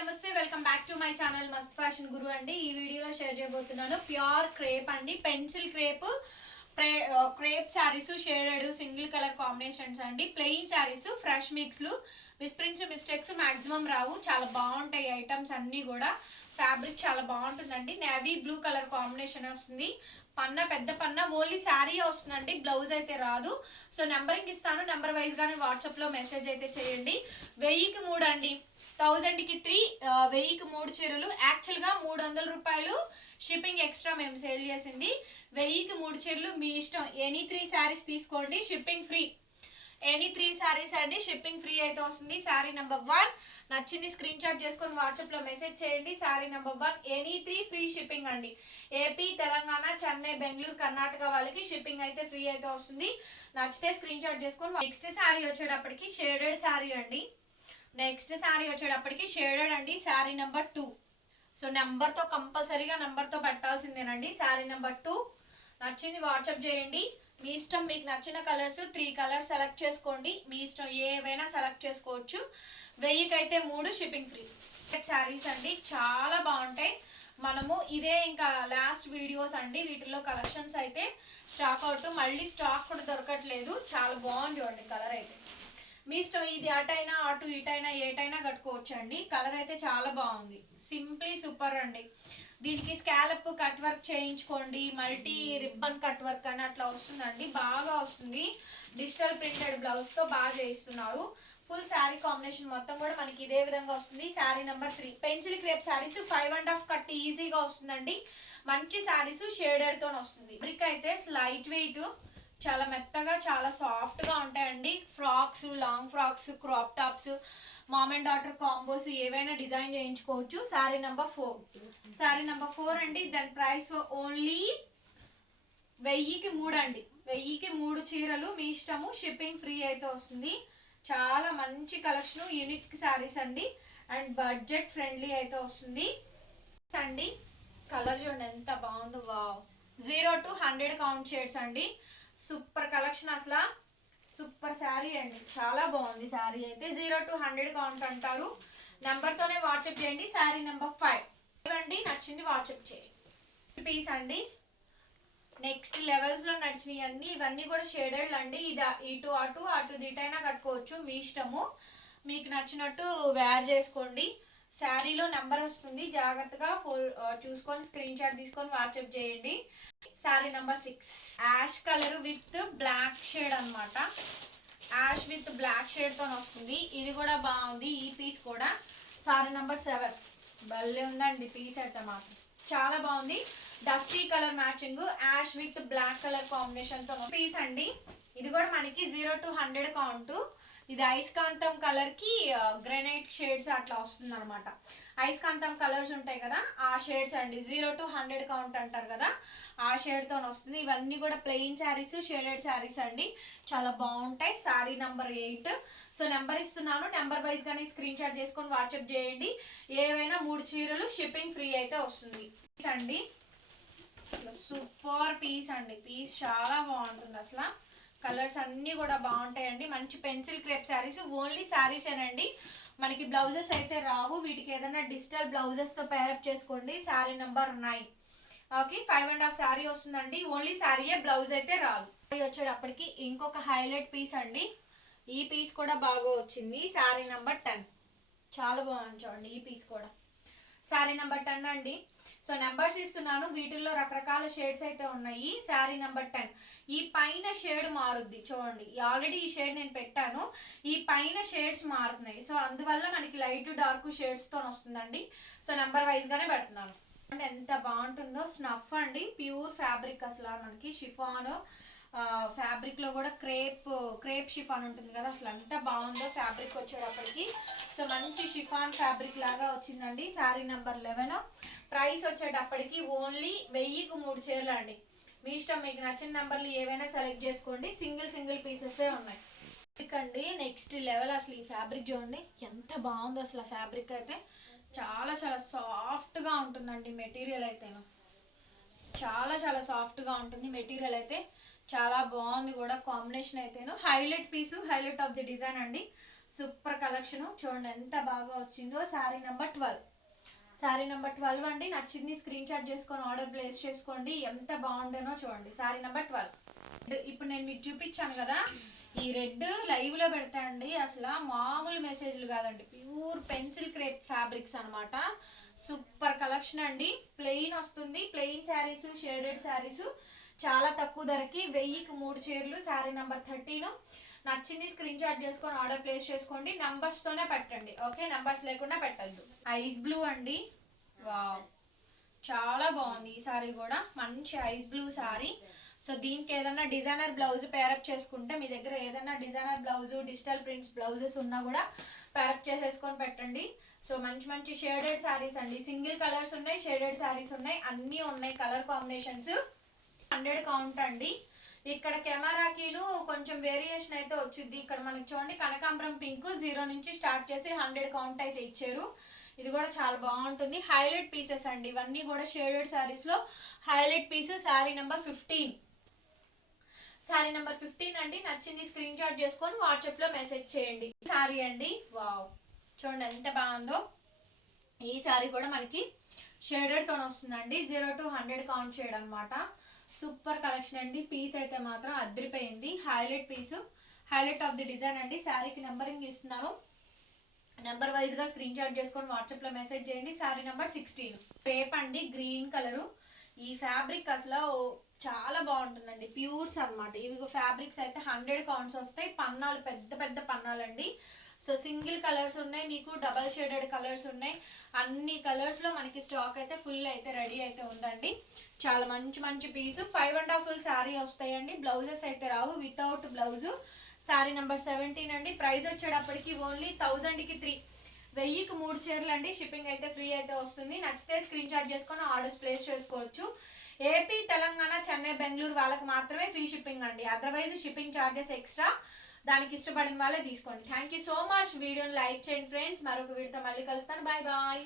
నమస్తే welcome back to my channel Mast fashion Guru అండి. ఈ వీడియోలో షేర్ చేయబోతున్నాను ప్యూర్ క్రేప్ అండి, pencil crepe crepe sarees shaded single colour combinations అండి. ప్లెయిన్ శారీస్ ఫ్రెష్ మిక్స్లు మిస్ప్రింట్స్ మిస్టేక్స్ మాక్సిమం రావు. చాలా బాగుంటాయి ఐటమ్స్ అన్నీ కూడా. ఫ్యాబ్రిక్ చాలా బాగుంటుందండి. నేవీ బ్లూ కలర్ కాంబినేషన్ వస్తుంది. పన్న పెద్ద పన్న ఓన్లీ శారీ వస్తుందండి, బ్లౌజ్ అయితే రాదు. సో నెంబరింగ్ ఇస్తాను, నెంబర్ వైజ్ గానే వాట్సాప్ లో మెసేజ్ అయితే చేయండి. 1000కి 3 అండి, 1000కి 3, 1000కి 3 చీరలు. యాక్చువల్ గా 300 రూపాయలు షిప్పింగ్ ఎక్స్ట్రా మేము సేల్ చేసింది. 1000కి 3 చీరలు మీ ఇష్టం. ఎనీ 3 శారీస్ తీసుకోండి, షిప్పింగ్ ఫ్రీ. ఎనీ 3 శారీస్ అండి, షిప్పింగ్ ఫ్రీ అయితే వస్తుంది. శారీ నెంబర్ 1 నచ్చింది స్క్రీన్ షాట్ చేసుకొని వాట్సాప్ లో మెసేజ్ చేయండి. Sari number 1 any 3 free shipping అండి. ఏపీ, తెలంగాణ, చెన్నై, బెంగళూరు, కర్ణాటక వాళ్ళకి షిప్పింగ్ అయితే ఫ్రీ అయితే వస్తుంది. నచ్చితే స్క్రీన్ షాట్ చేసుకొని. నెక్స్ట్ శారీ వచ్చేటప్పటికి షేడెడ్ శారీ అండి. నెక్స్ట్ శారీ వచ్చేటప్పటికి షేడెడ్ అండి. శారీ నెంబర్ 2. సో నెంబర్తో కంపల్సరీగా నెంబర్తో పెట్టాల్సిందేనండి. శారీ నెంబర్ 2 నచ్చింది వాట్సాప్ చేయండి. మీ ఇష్టం, మీకు నచ్చిన కలర్స్ 3 కలర్స్ సెలెక్ట్ చేసుకోండి. మీ ఇష్టం, ఏవైనా సెలెక్ట్ చేసుకోవచ్చు. 1000కి అయితే 3 షిప్పింగ్ ఫ్రీ. శారీస్ అండి చాలా బాగుంటాయి. మనము ఇదే ఇంకా లాస్ట్ వీడియోస్ అండి, వీటిలో కలెక్షన్స్ అయితే స్టాక్ అవుట్, మళ్ళీ స్టాక్ కూడా దొరకట్లేదు. చాలా బాగుంది చూడండి కలర్ అయితే. మీ ఇష్టం, ఇది అటైనా అటు ఇటైనా ఏటైనా కట్టుకోవచ్చు అండి. కలర్ అయితే చాలా బాగుంది, సింప్లీ సూపర్ అండి. దీనికి స్కాలప్ కట్ వర్క్ చేయించుకోండి, మల్టీ రిబ్బన్ కట్ వర్క్ అని అట్లా వస్తుందండి, బాగా వస్తుంది. డిజిటల్ ప్రింటెడ్ బ్లౌజ్తో బాగా చేయిస్తున్నారు. ఫుల్ శారీ కాంబినేషన్ మొత్తం కూడా మనకి ఇదే విధంగా వస్తుంది. Sari number 3 pencil crepe saris 5.5 cut ఈజీగా వస్తుందండి. మంచి శారీస్ షేడెడ్తో వస్తుంది. బ్రిక్ అయితే లైట్ వెయిట్, చాలా మెత్తగా చాలా సాఫ్ట్గా ఉంటాయండి. Frocks, long frocks, crop tops, mom and daughter combos ఏవైనా డిజైన్ చేయించుకోవచ్చు. శారీ నెంబర్ 4. శారీ నెంబర్ 4 అండి. దాని ప్రైస్ ఓన్లీ 1000కి 3 అండి. 1000కి 3 చీరలు మీ ఇష్టము, షిప్పింగ్ ఫ్రీ అయితే వస్తుంది. చాలా మంచి కలెక్షన్, యూనిక్ శారీస్ అండి, అండ్ బడ్జెట్ ఫ్రెండ్లీ అయితే వస్తుంది అండి. కలర్ చూడండి ఎంత బాగుందో, వావ్. 0 to 100 కౌంట్ షేడ్స్ అండి. సూపర్ కలెక్షన్, అసలు సూపర్ శారీ అండి, చాలా బాగుంది శారీ అయితే. 0 to 100 కౌంట్ అంటారు. నెంబర్తోనే వాట్సాప్ చేయండి. శారీ నెంబర్ 5 అండి, నచ్చింది వాట్సాప్ చేయండి. పీస్ అండి. నెక్స్ట్ లెవెల్స్లో నచ్చినవి అన్నీ, ఇవన్నీ కూడా షేడెడ్ అండి. ఇది ఇటు అటు అటు ఇటైనా కట్టుకోవచ్చు, మీ ఇష్టము. మీకు నచ్చినట్టు వేర్ చేసుకోండి. శారీలో నెంబర్ వస్తుంది, జాగ్రత్తగా చూసుకొని స్క్రీన్ షాట్ తీసుకొని వాట్సాప్ చేయండి. Sari number 6 ash colour with black shade అనమాట. యాష్ విత్ బ్లాక్ షేడ్తో వస్తుంది. ఇది కూడా బాగుంది, ఈ పీస్ కూడా. శారీ నెంబర్ 7 భలే ఉందండి పీస్ అయితే మాత్రం చాలా బాగుంది. Dusty colour matching, ash with black colour కాంబినేషన్తో పీస్ అండి. ఇది కూడా మనకి 0 to 100 కౌంట్. ఇది ఐస్కాంతం కలర్కి గ్రెనైట్ షేడ్స్ అట్లా వస్తుంది అనమాట. ఐస్కాంతం కలర్స్ ఉంటాయి కదా, ఆ షేడ్స్ అండి. 0 to 100 కౌంట్ అంటారు కదా, ఆ షేడ్తో వస్తుంది. ఇవన్నీ కూడా ప్లెయిన్ శారీస్, షేడెడ్ శారీస్ అండి, చాలా బాగుంటాయి. శారీ నెంబర్ 8. సో నెంబర్ ఇస్తున్నాను, నెంబర్ వైజ్గానే స్క్రీన్ షాట్ చేసుకొని వాట్సాప్ చేయండి. ఏవైనా 3 చీరలు షిప్పింగ్ ఫ్రీ అయితే వస్తుంది అండి. సూపర్ పీస్ అండి, పీస్ చాలా బాగుంటుంది అసలు. కలర్స్ అన్నీ కూడా బాగుంటాయండి. మంచి పెన్సిల్ క్రేప్ శారీస్, ఓన్లీ శారీసేనండి, మనకి బ్లౌజెస్ అయితే రావు. వీటికి ఏదైనా డిజిటల్ బ్లౌజెస్తో పేరప్ చేసుకోండి. శారీ నెంబర్ 9. ఓకే, 5.5 శారీ వస్తుందండి, ఓన్లీ శారీయే, బ్లౌజ్ అయితే రాదు. వచ్చేటప్పటికి ఇంకొక హైలైట్ పీస్ అండి. ఈ పీస్ కూడా బాగా వచ్చింది. శారీ నెంబర్ 10 చాలా బాగుంది చూడండి, ఈ పీస్ కూడా. శారీ నెంబర్ 10 అండి. సో నెంబర్స్ ఇస్తున్నాను, వీటిల్లో రకరకాల షేడ్స్ అయితే ఉన్నాయి. శారీ నెంబర్ 10. ఈ పైన షేడ్ మారుద్ది చూడండి, ఆల్రెడీ ఈ షేడ్ నేను పెట్టాను, ఈ పైన షేడ్స్ మారుతున్నాయి. సో అందువల్ల మనకి లైట్ డార్క్ షేడ్స్తో వస్తుందండి. సో నెంబర్ వైజ్గానే పెడుతున్నాను. ఎంత బాగుంటుందో, స్నఫ్ అండి, ప్యూర్ ఫ్యాబ్రిక్ అసలు. మనకి షిఫాన్ ఫ్యాబ్రిక్లో కూడా క్రేప్ షిఫాన్ ఉంటుంది కదా, అసలు ఎంత బాగుందో ఫ్యాబ్రిక్ వచ్చేటప్పటికి. సో మంచి షిఫాన్ ఫ్యాబ్రిక్ లాగా వచ్చిందండి. శారీ నెంబర్ 11. ప్రైస్ వచ్చేటప్పటికి ఓన్లీ 1000కి 3 చీరలు అండి. మీ ఇష్టం, మీకు నచ్చిన నెంబర్లు ఏవైనా సెలెక్ట్ చేసుకోండి. సింగిల్ పీసెసే ఉన్నాయి అండి. నెక్స్ట్ లెవెల్ అసలు. ఈ ఫ్యాబ్రిక్ చూడండి ఎంత బాగుందో అసలు. ఫ్యాబ్రిక్ అయితే చాలా చాలా సాఫ్ట్గా ఉంటుందండి. మెటీరియల్ అయితేను చాలా చాలా సాఫ్ట్గా ఉంటుంది. మెటీరియల్ అయితే చాలా బాగుంది కూడా. కాంబినేషన్ అయితేను highlight piece, highlight of the design అండి. సూపర్ కలెక్షన్ చూడండి ఎంత బాగా వచ్చిందో. శారీ నెంబర్ 12. శారీ నెంబర్ 12 అండి. నచ్చింది స్క్రీన్ షాట్ చేసుకొని ఆర్డర్ ప్లేస్ చేసుకోండి. ఎంత బాగుండేనో చూడండి. శారీ నెంబర్ 12. ఇప్పుడు నేను మీకు చూపించాను కదా, ఈ రెడ్ లైవ్ లో పెడతా అండి. అసలు మామూలు మెసేజ్లు కాదండి, ప్యూర్ పెన్సిల్ క్రేప్ ఫ్యాబ్రిక్స్ అనమాట. సూపర్ కలెక్షన్ అండి. ప్లెయిన్ వస్తుంది, ప్లెయిన్ శారీస్, షేడెడ్ శారీస్ చాలా తక్కువ ధరకి 1000కి 3 చీరలు. శారీ నెంబర్ 13. నచ్చింది స్క్రీన్ షాట్ చేసుకొని ఆర్డర్ ప్లేస్ చేసుకోండి. నెంబర్స్ తోనే పెట్టండి, ఓకే, నెంబర్స్ లేకుండా పెట్టద్దు. ఐస్ బ్లూ అండి, వావ్ చాలా బాగుంది. ఈ సారీ కూడా మంచి ఐస్ బ్లూ సారీ. సో దీనికి ఏదైనా డిజైనర్ బ్లౌజ్ పేరప్ చేసుకుంటే, మీ దగ్గర ఏదైనా designer blouse, digital prints blouses ఉన్నా కూడా పేరప్ చేసేసుకొని పెట్టండి. సో మంచి మంచి షేడెడ్ శారీస్ అండి. సింగిల్ కలర్స్ ఉన్నాయి, షేడెడ్ శారీస్ ఉన్నాయి, అన్నీ ఉన్నాయి కలర్ కాంబినేషన్స్. 100 కౌంట్ అండి. ఇక్కడ కెమెరాకిను కొంచెం వేరియేషన్ అయితే వచ్చింది. ఇక్కడ మనకి చూడండి కనకాంబరం పింక్ 0 నుంచి స్టార్ట్ చేసి 100 కౌంట్ అయితే ఇచ్చారు. ఇది కూడా చాలా బాగుంటుంది. హైలైట్ పీసెస్ అండి ఇవన్నీ కూడా. షేడెడ్ శారీస్ లో highlight piece. Sari number 15. Sari number 15 అండి. నచ్చింది స్క్రీన్ షాట్ చేసుకొని వాట్సాప్ లో మెసేజ్ చేయండి. శారీ అండి, వావ్ చూడండి ఎంత బాగుందో. ఈ శారీ కూడా మనకి షేడెడ్ తో వస్తుందండి. 0 to 100 కౌంట్ చేయడం అనమాట. సూపర్ కలెక్షన్ అండి. పీస్ అయితే మాత్రం అదిరిపోయింది. Highlight piece, highlight of the design అండి. శారీకి నెంబరింగ్ ఇస్తున్నాను, నెంబర్ వైజ్ గా స్క్రీన్ షాట్ చేసుకొని వాట్సాప్ లో మెసేజ్ చేయండి. శారీ నెంబర్ 16. క్రేప్ అండి, గ్రీన్ కలరు. ఈ ఫ్యాబ్రిక్ అసలు చాలా బాగుంటుందండి. ప్యూర్స్ అనమాట ఇవి. ఫ్యాబ్రిక్స్ అయితే 100 కౌంట్స్ వస్తాయి. పన్నాలు పెద్ద పెద్ద పన్నాలండి. సో సింగిల్ కలర్స్ ఉన్నాయి, మీకు డబల్ షేడెడ్ కలర్స్ ఉన్నాయి. అన్ని కలర్స్ లో మనకి స్టాక్ అయితే ఫుల్ అయితే రెడీ అయితే ఉందండి. చాలా మంచి మంచి పీస్. 5.5 ఫుల్ శారీ వస్తాయండి. బ్లౌజెస్ అయితే రావు, వితౌట్ బ్లౌజ్. శారీ నెంబర్ 17 అండి. ప్రైస్ వచ్చేటప్పటికి ఓన్లీ 1000కి 3. 1000కి 3 చీరలు అండి. షిప్పింగ్ అయితే ఫ్రీ అయితే వస్తుంది. నచ్చితే స్క్రీన్ షాట్ చేసుకొని ఆర్డర్స్ ప్లేస్ చేసుకోవచ్చు. ఏపీ, తెలంగాణ, చెన్నై, బెంగళూరు వాళ్ళకి మాత్రమే ఫ్రీ షిప్పింగ్ అండి. Otherwise shipping charges extra. దానికి ఇష్టపడిన వాళ్ళే తీసుకోండి. Thank you so much. వీడియోని లైక్ చేయండి ఫ్రెండ్స్. మరొక వీడియోతో మళ్ళీ కలుస్తాను. Bye bye.